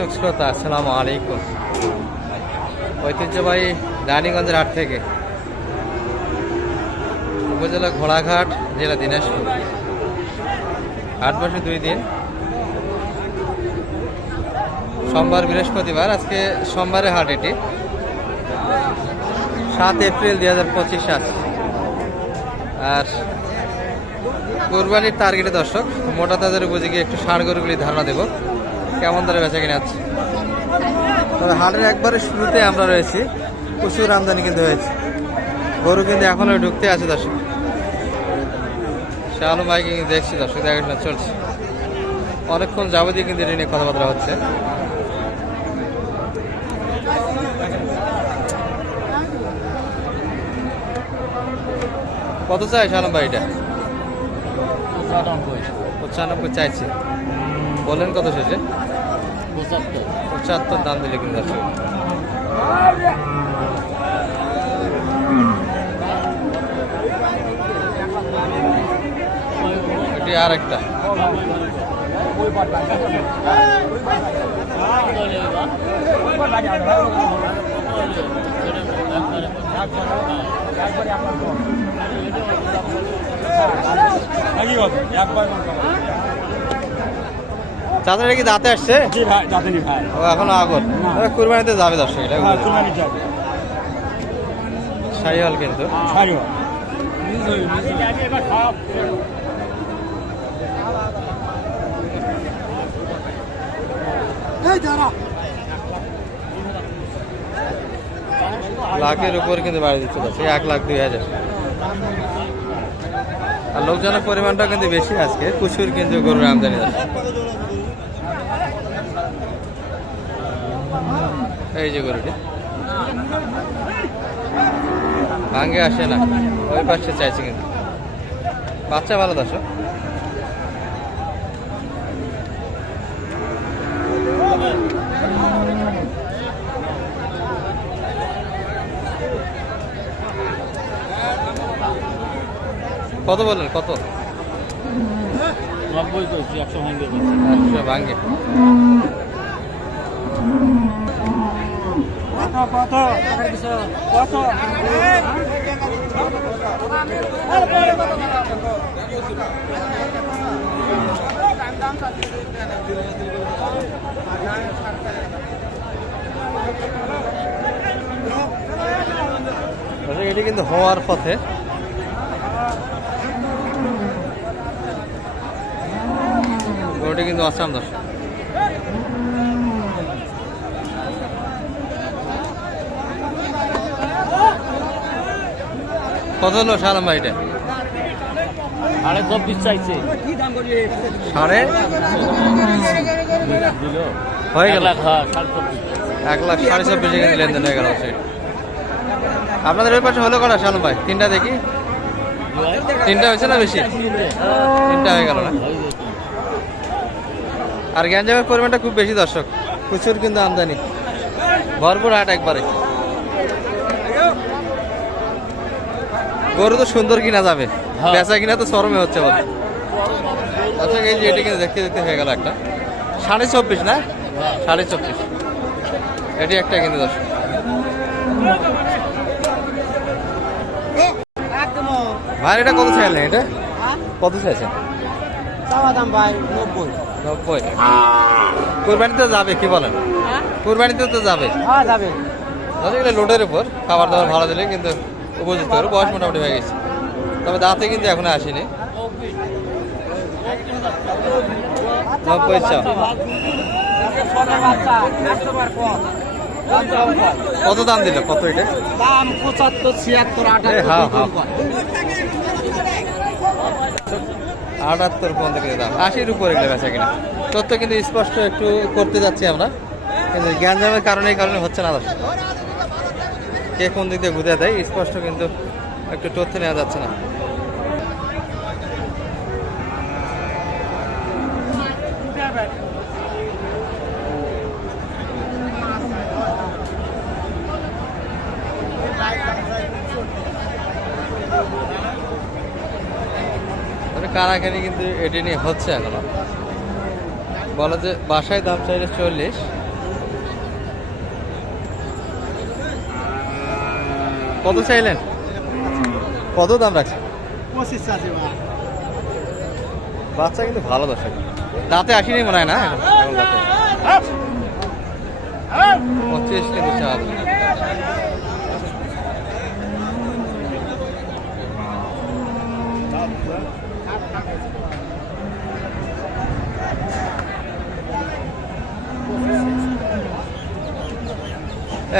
দর্শক শ্রোতা আসসালামু আলাইকুম। ঐতিহ্যবাহী রানীগঞ্জের হাট থেকে, উপজেলা ঘোড়াঘাট, জেলা দিনাজপুর। হাট বসে 2 দিন, সোমবার বৃহস্পতিবার। আজকে সোমবারের হাট, এটি 7 এপ্রিল 2025 আজ। আর কুরবানির টার্গেটে দর্শক মোটা তাদের উপযোগী একটু ষাঁড় গরুগুলি ধারণা দেব কেমন দরে বেচা কিনে আছে। তবে হাটের একবারে শুরুতে আমরা রয়েছি, প্রচুর আমদানি কিন্তু হয়েছে, গরু কিন্তু এখনো ঢুকতে আছে দর্শক। শালু ভাইকে দেখছি দর্শক, দেখাশোনা চলছে, অনেকক্ষণ যাবতীয় কিন্তু এটা নিয়ে কথাবার্তা হচ্ছে। কত চাই শালম ভাই? এটা 95 চাইছে, বলেন কত শেষে? 75 দাম দিলে কিন্তু দর্শক। এটি আর একটা চাঁদা কি দাঁতে আসছে? ও এখনো আগর, কুরবানিতে যাবে দর্শক। এটা শাহিওয়াল কিন্তু লাখের উপর কিন্তু বাড়ি দিচ্ছে, 1,02,000। আর লোকজনের পরিমাণটা কিন্তু বেশি আজকে, প্রচুর কিন্তু গরুর আমদানি আছে। এই যে গরুটি ভাঙ্গে আসে না, ওই পাশে চাইছে কিন্তু বাচ্চা ভালো দর্শক। কত বলেন? কত? 90 কইছি, 100 ভাঙে। 100 ভাঙে। কত কত এটি কিন্তু হওয়ার পথে। ওটি কিন্তু আসাম দর্শক। কত হলো শালাম ভাই? এটা 24 চাইছে। সাড়ে হয়ে গেল, 1,24,000 লেনদেন হয়ে গেল। আপনাদের ওই পাশে হলো কটা শালম ভাই? 3টা দেখি, 3টা হয়েছে না বেশি? 3টা হয়ে গেল না। আর গ্যাঞ্জামের পরিমাণটা খুব বেশি দর্শক, প্রচুর কিন্তু আমদানি, ভরপুর হাট একবারে। গরু তো সুন্দর কিনা যাবে, বেচা কিনা তো চরমে হচ্ছে বল দর্শক। এই যে এটি কিন্তু দেখতে দেখতে হয়ে গেল একটা 24.5 না, 24.5 এটি একটা কিন্তু দর্শক। ভাই এটা কত চাইলেন? এটা কত চাইছেন? ভাই 90। কুরবানিতে যাবে কি বলেন? কুরবানিতে তো যাবে, যাবে। এগুলো লোডের উপর, খাবার দাবার ভালো দিলে কিন্তু উপযুক্ত। বয়স মোটামুটি হয়ে গেছে, তবে দাঁতে কিন্তু এখনো আসেনি। 90 কত দাম দিল? কত এটা দাম? 75, 76, 78। হ্যাঁ হ্যাঁ, 78 পর্যন্ত কিন্তু দাম, 80-র উপরে গেলে বেচা কিনা। তথ্য কিন্তু স্পষ্ট একটু করতে যাচ্ছি আমরা, কিন্তু গ্যাঞ্জামের কারণে হচ্ছে না দর্শক। কে কোন দিক দিয়ে ঘুরে দেয় স্পষ্ট কিন্তু একটু তথ্য নেওয়া যাচ্ছে না। কারাকারি কিন্তু এটি নিয়ে হচ্ছে এখনো। বলা যে বাসায় দাম চাইলে 40, কত চাইলেন? কত দাম রাখছেন? 25 চাচ্ছি ভাই। বাচ্চা কিন্তু ভালো দর্শক, দাঁতে আসেনি মনে হয় না এখন দাঁতে। 25 কিন্তু চাল।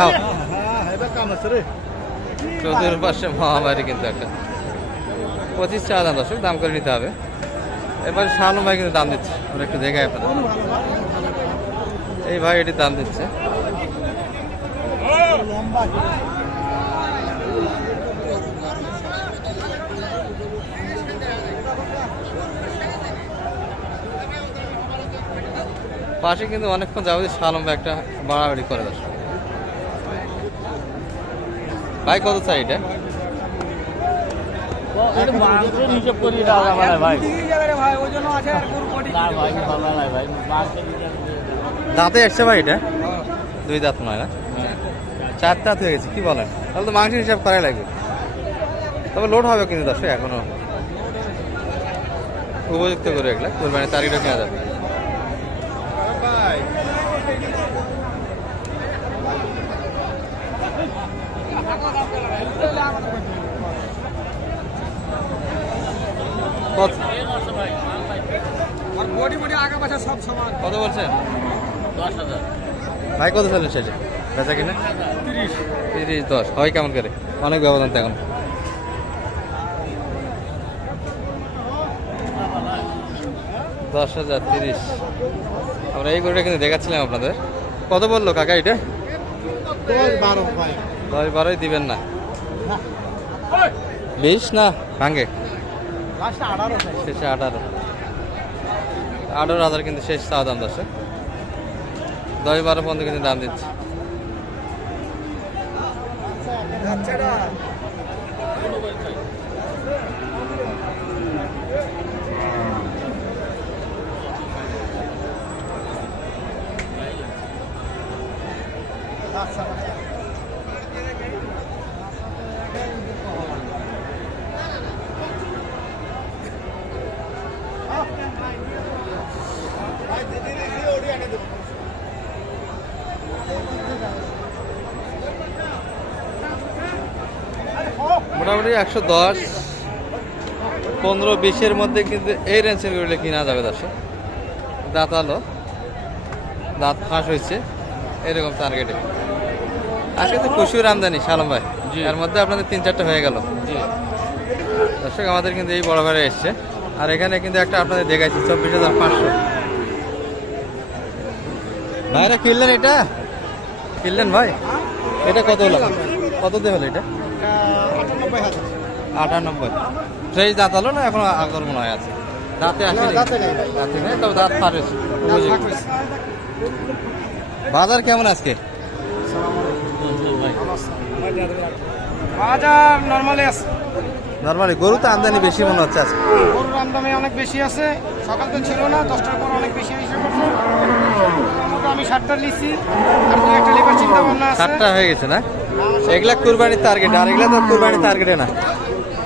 হাও চতুর্পাশে মহামারী কিন্তু একটা। 25 চা দাম দর্শক, দাম করে নিতে হবে। এবার শাহালম ভাই কিন্তু দাম দিচ্ছে, আমরা একটু দেখাই আপনাদের। এই ভাই এটির দাম দিচ্ছে। পাশে কিন্তু অনেকক্ষণ যাবতীয় শাহালম ভাই একটা বাড়াবাড়ি করে দর্শক। ভাই কত চাই এটা? দাঁতে আসছে ভাই এটা? 2 দাঁত নয় না, 4 দাঁত হয়ে গেছে। কি বলেন? তাহলে তো মাংসের হিসাব করাই লাগবে। তবে লোড হবে কিন্তু দর্শক, এখনো উপযুক্ত করে এগুলা কোরবানির তারিখটা কেনা যাবে। কত বলছেন? 10,000 ভাই কত চলেন শেষে বেচা কিনা? 30 10 হয় কেমন করে? অনেক ব্যবধান তো এখন। দশ 10,030। আমরা এই গরুটা কিন্তু দেখাচ্ছিলাম আপনাদের। কত বললো কাকা এটা? 10-12 ভাই। 10-12 দিবেন না? 20 না ভাঙ্গে? লাস্ট 18 চাই। শেষে 18,000 কিন্তু শেষ চাওয়া দাম দর্শক। 10-12 পর্যন্ত কিন্তু দাম দিচ্ছে। মোটামুটি 110, 15, 20-এর মধ্যে কিন্তু এই রেঞ্জের গরুটা কিনা যাবে দর্শক। দাঁত আলো, দাঁত ফাঁস হয়েছে, এরকম টার্গেটে। আজকে তো প্রচুর আমদানি শালম ভাই, এর মধ্যে আপনাদের 3-4টা হয়ে গেল দর্শক। আমাদের কিন্তু এই বড় ভাড়া এসছে। আর এখানে কিন্তু একটা আপনাদের দেখাচ্ছি 24,500। ভাইরা কিনলেন এটা? কিনলেন ভাই? এটা কত হলো? কত দিয়ে হলো এটা? 98। ফ্রেশ দাঁত হলো না এখন? আগর মনে হয় আছে, দাঁতে আসে দাঁতে নেই, তবে দাঁত ফার হয়েছে। বাজার কেমন আজকে? বাজার নরমালি আছে। নরমালি গরু তো আমদানি বেশি মনে হচ্ছে আজকে। গরুর আমদানি অনেক বেশি আছে, সকাল তো ছিল না, 10টার পর অনেক বেশি এসে পড়ছে। আমি 7টা নিচ্ছি, আর একটা লিভার চিন্তা ভাবনা আছে। 7টা হয়ে গেছে না? এগুলা কুরবানির টার্গেট, আর এগুলা তো কুরবানির টার্গেটে না।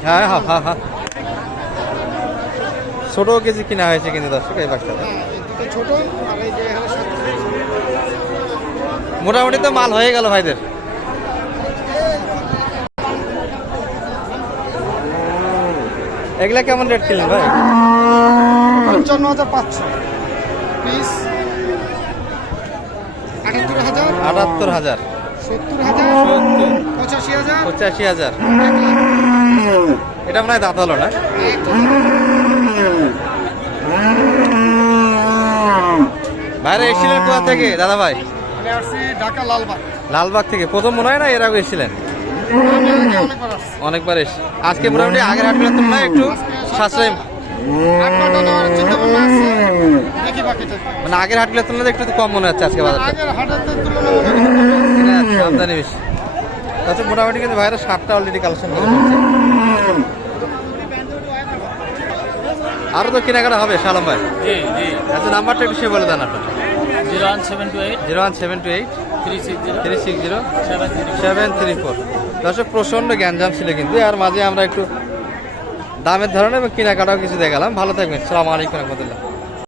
হ্যাঁ হ্যাঁ হ্যাঁ হ্যাঁ, ছোট কেজি কিনা হয়েছে কিন্তু দর্শক এই বাক্সটা। ছোট আর এই যে মোটামুটি তো মাল হয়ে গেল ভাইদের। এগুলা কেমন রেট কিনলেন ভাই? 55,500 পিস। 78,000, 78,000, 70,000, 85,000, 85,000। এটা মনে হয় দাঁত হলো না? ভাইরা এসেছিলেন কোথা থেকে দাদা ভাই? আমি আসছি ঢাকা লালবাগ। লালবাগ থেকে প্রথম মনে হয় না এর আগে এসেছিলেন? আমি আগে অনেকবার আসছি। অনেকবার এসে আজকে মোটামুটি আগের হাটগুলোর তুলনায় একটু সাশ্রয়, 8-9টা নেওয়ার চিন্তা ভাবনা আছে, দেখি বাকিটা। মানে আগের হাটগুলোর তুলনায় একটু কম মনে হচ্ছে আজকে বাজারটা। আগের হাটের তুলনায় আমদানি বেশি। তাছাড়া মোটামুটি কিন্তু ভাইরা 7টা অলরেডি কালেকশন করে ফেলছে। আরও তো কেনাকাটা হবে শালম ভাই। জি জি। আচ্ছা নাম্বারটা একটু সে বলে দেন আপনার। 01728 01728 360 360 734। 734। দর্শক প্রচণ্ড গ্যাঞ্জাম ছিল কিন্তু আর মাঝে আমরা একটু দামের ধরনের এবং কেনাকাটাও কিছু দেখালাম। ভালো থাকবেন, সালাম আলাইকুম রহমতুল্লাহ।